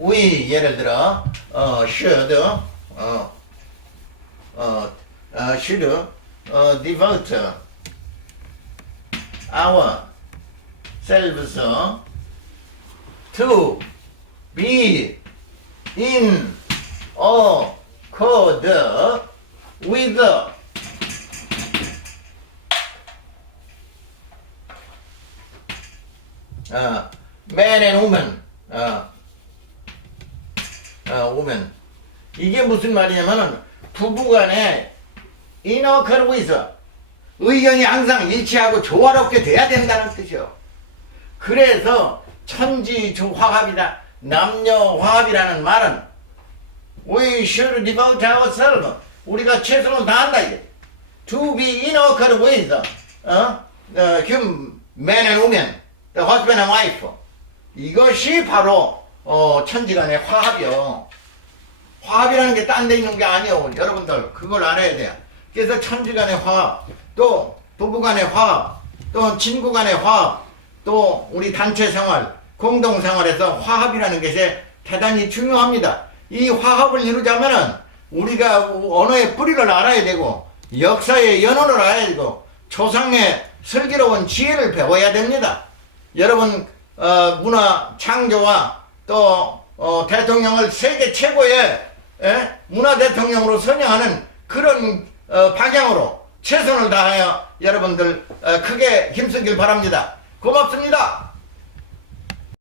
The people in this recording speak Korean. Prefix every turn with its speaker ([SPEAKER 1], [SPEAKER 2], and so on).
[SPEAKER 1] we 예를 들어 어, should 어, 어, 어, should 어, devote our selves to be in accord with 어, man and woman 어, 어, woman 이게 무슨 말이냐면은 부부간에 인어커를 위해서 의견이 항상 일치하고 조화롭게 돼야 된다는 뜻이요. 그래서 천지조화합이다. 남녀화합이라는 말은 we should devote ourselves. 우리가 최선을 다한다 이게. To be in accord with 어? human man and woman, the husband and wife. 이것이 바로 어, 천지 간의 화합이요. 화합이라는 게 딴 데 있는 게 아니요. 여러분들 그걸 알아야 돼요. 그래서 천지 간의 화합, 또 부부 간의 화합, 또 친구 간의 화합, 또 우리 단체 생활, 공동 생활에서 화합이라는 것이 대단히 중요합니다. 이 화합을 이루자면은 우리가 언어의 뿌리를 알아야 되고 역사의 연원을 알아야 되고 조상의 슬기로운 지혜를 배워야 됩니다. 여러분 어, 문화 창조와 또 어, 대통령을 세계 최고의 예? 문화 대통령으로 선양하는 그런 어, 방향으로 최선을 다하여 여러분들 어, 크게 힘쓰길 바랍니다. 고맙습니다.